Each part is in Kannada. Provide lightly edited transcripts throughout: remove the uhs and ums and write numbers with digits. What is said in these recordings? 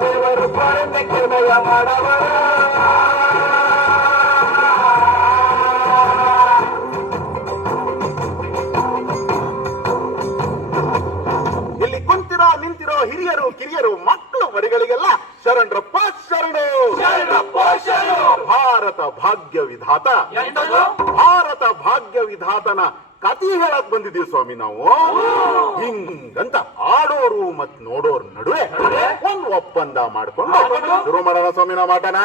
ದೇವರು ಪರಂದೆಯ ಮಾಡವರ ಇಲ್ಲಿ ಕುಂತಿರೋ ನಿಂತಿರೋ ಹಿರಿಯರು ಕಿರಿಯರು ಮಕ್ಕಳು ಮರಿಗಳಿಗೆಲ್ಲ ಶರಣರಪ್ಪ ಶರಣು. ಭಾರತ ಭಾಗ್ಯ ವಿಧಾತ, ಭಾರತ ಭಾಗ್ಯ ವಿಧಾತನ ಕಥೆ ಹೇಳಕ್ ಬಂದಿದೀವಿ ಸ್ವಾಮಿ ನಾವು. ಹಿಂಗಂತ ಆಡೋರು ಮತ್ ನೋಡೋರ್ ನಡುವೆ ಒಂದು ಒಪ್ಪಂದ ಮಾಡ್ಕೊಂಡು ಶುರು ಮಾಡೋಣ ಸ್ವಾಮಿ ನಾವು ಮಾಟನ.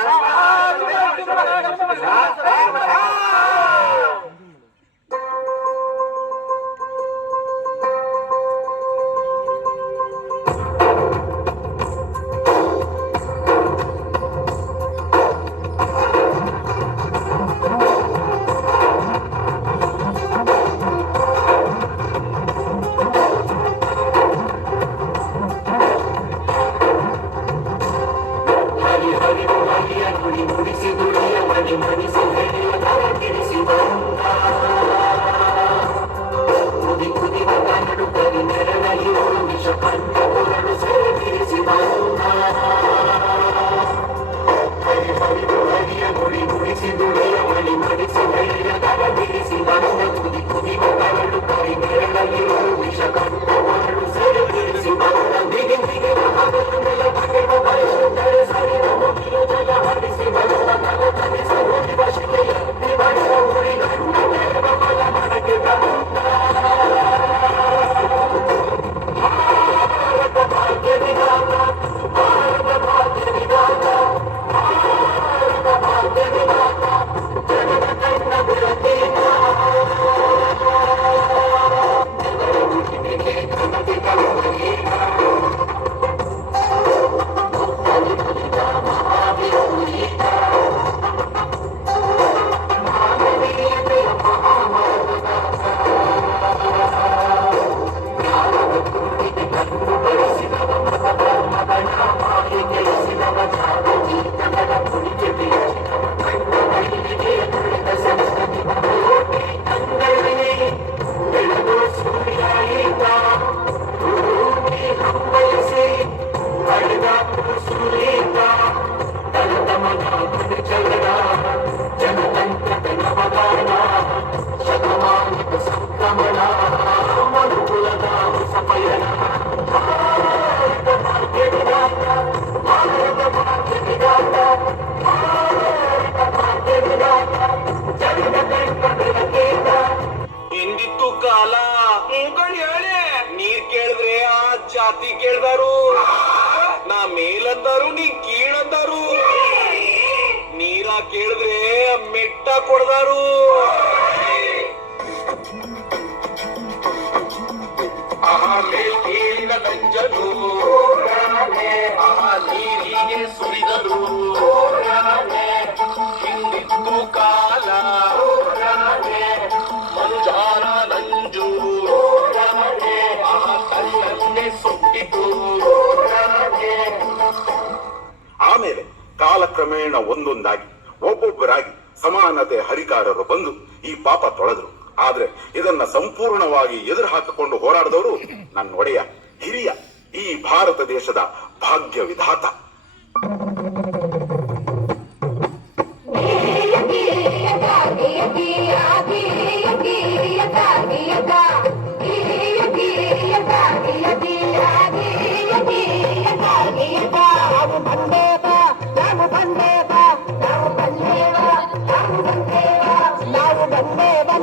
ಹಿಂದಿತ್ತು ಕಾಲ ಹೇಳಿ ನೀರ್ ಕೇಳಿದ್ರೆ ಆ ಜಾತಿ ಕೇಳ್ದಾರು, ನಾ ಮೇಲಂದಾರು ನೀ ಕೀಳಂದಾರು, ನೀರ ಕೇಳಿದ್ರೆ ಮೆಟ್ಟ ಕೊಡ್ದಾರು. ನೀರಿನ ನಂಜನು ನೀರಿಗೆ ಸುರಿದರು, ಹಿಂದಿತ್ತು ಕಾಲ ಮಂಜಾನ ನಂಜು ಕಲ್ಲನ್ನೇ ಸುಟ್ಟಿತು. ಆಮೇಲೆ ಕಾಲಕ್ರಮೇಣ ಒಂದೊಂದಾಗಿ ಒಬ್ಬೊಬ್ಬರಾಗಿ ಸಮಾನತೆ ಹರಿಕಾರರು ಬಂದು ಈ ಪಾಪ ತೊಳೆದ್ರು. ಆದ್ರೆ ಇದನ್ನ ಸಂಪೂರ್ಣವಾಗಿ ಎದುರು ಹಾಕಿಕೊಂಡು ಹೋರಾಡಿದವರು ನನ್ನ ಒಡೆಯ ಹಿರಿಯ ಈ ಭಾರತ ದೇಶದ ಭಾಗ್ಯ ವಿಧಾತ.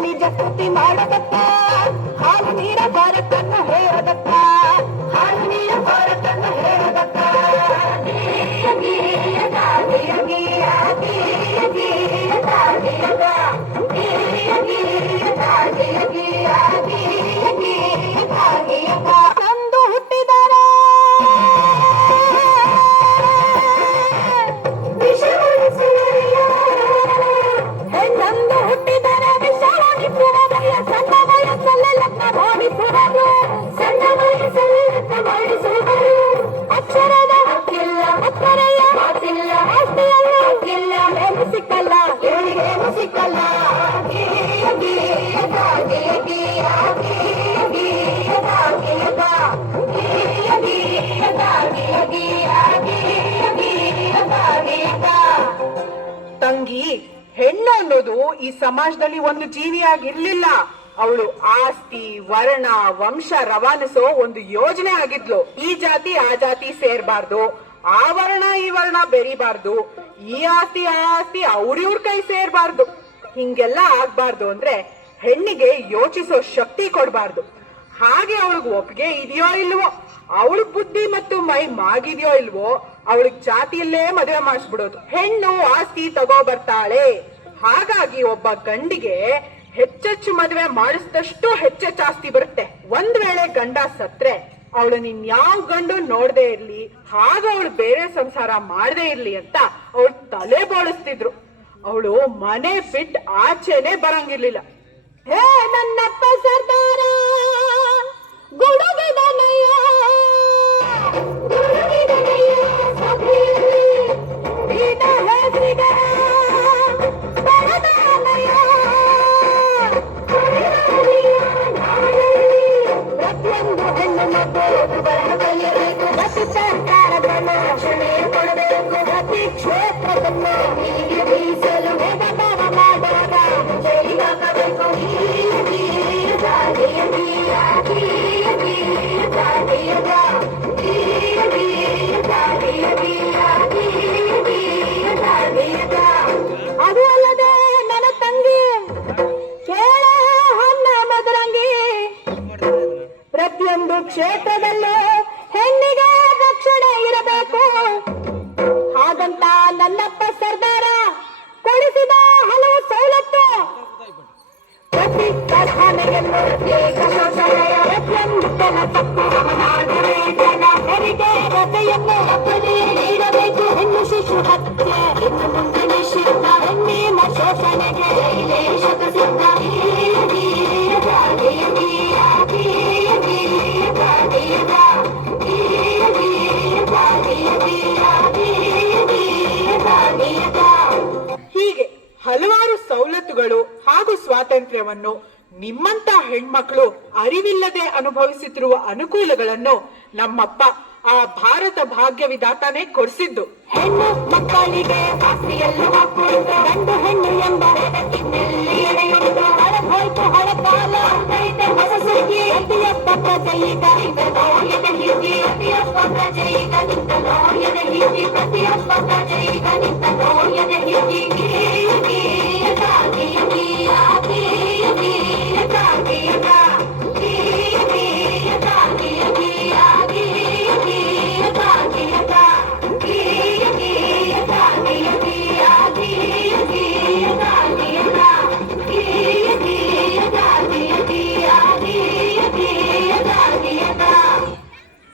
ನಿಜ ಸ್ತುತಿ ಮಾಡದಪ್ಪ, ಹಾಲು ನೀರ ಭಾರತನ್ನ ಹೇಳದಪ್ಪ, ಹಾಲು ನೀರ ಭಾರತನ್ನ ಹೇಳದಪ್ಪ. ತಂದು ಹುಟ್ಟಿದರೆ ನಂದು ಹುಟ್ಟಿದರೆ ವಿಷಾಣಿಸುವುದಯ್ಯ, ಸಣ್ಣ ವಯಸ್ಸಲ್ಲಿ ಲಗ್ನ ಮಾಡಿಸುವುದು, ಸಣ್ಣ ವಯಸ್ಸಲ್ಲಿ ಲಗ್ನ ಮಾಡಿಸುವುದು. ಅಕ್ಷರದ ಹಕ್ಕಿಲ್ಲ, ಅಕ್ಕರೆಯ ಮಾತಿಲ್ಲ, ಆಸ್ತಿಯಲ್ಲ ಹಕ್ಕಿಲ್ಲ, ಏನು ಸಿಕ್ಕಲ್ಲ, ಏಳಿಗೇನು ಸಿಕ್ಕಲ್ಲ. ಹೆಣ್ಣು ಅನ್ನೋದು ಈ ಸಮಾಜದಲ್ಲಿ ಒಂದು ಜೀವಿಯಾಗಿರ್ಲಿಲ್ಲ. ಅವಳು ಆಸ್ತಿ, ವರ್ಣ, ವಂಶ ರವಾನಿಸೋ ಒಂದು ಯೋಜನೆ ಆಗಿದ್ಲು. ಈ ಜಾತಿ ಆ ಜಾತಿ ಸೇರ್ಬಾರ್ದು, ಆ ವರ್ಣ ಈ ವರ್ಣ ಬೆರಿಬಾರ್ದು, ಈ ಆಸ್ತಿ ಆ ಆಸ್ತಿ ಅವ್ರಿವ್ರ ಕೈ ಸೇರ್ಬಾರ್ದು. ಹಿಂಗೆಲ್ಲ ಆಗ್ಬಾರ್ದು ಅಂದ್ರೆ ಹೆಣ್ಣಿಗೆ ಯೋಚಿಸೋ ಶಕ್ತಿ ಕೊಡ್ಬಾರ್ದು. ಹಾಗೆ ಅವಳಿಗೆ ಒಪ್ಪಿಗೆ ಇದೆಯೋ ಇಲ್ವೋ, ಅವಳಿಗೆ ಬುದ್ಧಿ ಮತ್ತು ಮೈ ಮಾಗಿದೆಯೋ ಇಲ್ವೋ, ಅವಳಿಗೆ ಜಾತಿಯಲ್ಲೇ ಮದುವೆ ಮಾಡಿಸ್ಬಿಡೋದು. ಹೆಣ್ಣು ಆಸ್ತಿ ತಗೋ ಬರ್ತಾಳೆ. ಹಾಗಾಗಿ ಒಬ್ಬ ಗಂಡಿಗೆ ಹೆಚ್ಚೆಚ್ಚು ಮದುವೆ ಮಾಡಿಸಿದಷ್ಟು ಹೆಚ್ಚೆಚ್ಚು ಆಸ್ತಿ ಬರುತ್ತೆ. ಒಂದ್ ವೇಳೆ ಗಂಡ ಸತ್ರೆ ಅವಳನ್ನ ಇನ್ಯಾವ ಗಂಡು ನೋಡದೆ ಇರ್ಲಿ, ಹಾಗ ಅವಳು ಬೇರೆ ಸಂಸಾರ ಮಾಡದೇ ಇರ್ಲಿ ಅಂತ ಅವಳು ತಲೆ ಬೋಳಿಸ್ತಿದ್ರು. ಅವಳು ಮನೆ ಬಿಟ್ಟು ಆಚೆನೆ ಬರಂಗಿರ್ಲಿಲ್ಲ. ಹೇ ನನ್ನಪ್ಪ ಸರ್ದಾರ ಗುಡುಗಿದನಯ್ಯ, ಗುಡುಗಿದನಯ್ಯ ಸಭೆಯಲ್ಲಿ ನಿನ್ನ ಹೆಸರಿಗೆ ಬರದಾನಯ್ಯ. ಪ್ರತಿಯೊಂದು ಹೆಣ್ಣು ಮಕ್ಕಳು ಬರಹ ಕಲಿಯಬೇಕು, ಪ್ರತಿ ಸರ್ಕಾರದ ರಕ್ಷಣೆ ಕೊಡಬೇಕು, ಪ್ರತಿ ಕ್ಷೇತ್ರದಲ್ಲೂ ಹೀಗೆ ಮೀಸಲು ಭೇದಭಾವ ಮಾಡುವಾಗ ಜೈಲಿ ಹಾಕಬೇಕು. ಅದು ಅಲ್ಲದೆ ನನ್ನ ತಂಗಿ ಕೇಳ ಹೊನ್ನ ಮದರಂಗಿ, ಪ್ರತಿಯೊಂದು ಕ್ಷೇತ್ರದಲ್ಲೂ ಹೆಣ್ಣಿಗೆ ರಕ್ಷಣೆ ಇರಬೇಕು. ಹಾಗಂತ ನನ್ನಪ್ಪ ಸರ್ದಾರ ಕೊಡಿಸಿದ ಹಲವು ಸವಲತ್ತು, ಪ್ರತಿ ಕಾರ್ಖಾನೆಯನ್ನು ಶೋಷಣೆಯ ಪ್ರತಿಯೊಂದು ತಪ್ಪು ಗಮನಾದರೆ ಜನ ಹೆರಿಗೆ ರಜೆಯನ್ನು ಒಪ್ಪದೆ ನೀಡಬೇಕು. ಹೆಣ್ಣು ಶಿಶು ಹತ್ಯೆ ಇನ್ನು ಮುಂದೆ ನಿಷಿದ್ಧ, ಹೆಣ್ಣಿನ ಶೋಷಣೆಗೆ ಜೈಲೇ ಶತಸಿದ್ಧ. ಹೀಗೆ ಹಲವಾರು ಸವಲತ್ತುಗಳು ಹಾಗೂ ಸ್ವಾತಂತ್ರ್ಯವನ್ನು ನಿಮ್ಮಂತ ಹೆಣ್ಮಕ್ಳು ಅರಿವಿಲ್ಲದೆ ಅನುಭವಿಸುತ್ತಿರುವ ಅನುಕೂಲಗಳನ್ನು ನಮ್ಮಪ್ಪ ಆ ಭಾರತ ಭಾಗ್ಯ ವಿಧಾತಾನೇ ಕೊಡಿಸಿದ್ದು. ಹೆಣ್ಣು ಮಕ್ಕಳಿಗೆ ಆಸ್ತಿಯಲ್ಲೂ ಹಾಕುಂಟು, ಗಂಡು ಹೆಣ್ಣು ಎಂಬ ಬೆಳಕಿನಲ್ಲಿ ಎಳೆಯುಂಟು. ಹಳಬೋಯ್ತು ಹಳಕಾಲ ಕೈತೆ ಹೊಸ ಸುಗ್ಗಿ, ಅತಿಯಪ್ಪ ಪ್ರಜೆಯಿಗ ನಿಂತಲೋ ಎದೆಹಿಗಿ, ಅತಿಯಪ್ಪ ಪ್ರಜೆಯಿಗ ನಿಂತಲೋ ಎದೆಹಿಗಿ, ಪ್ರತಿಯೊಬ್ಬ ಪ್ರಜೆಯಿಗ ನಿಂತಲೋ ಎದೆಹಿಗಿ. ಗೀ ಗೀ ಗಾ ಗೀ ಗೀ ಆ ಗೀ ಗೀ ಗಾ ಗೀ ಗಾ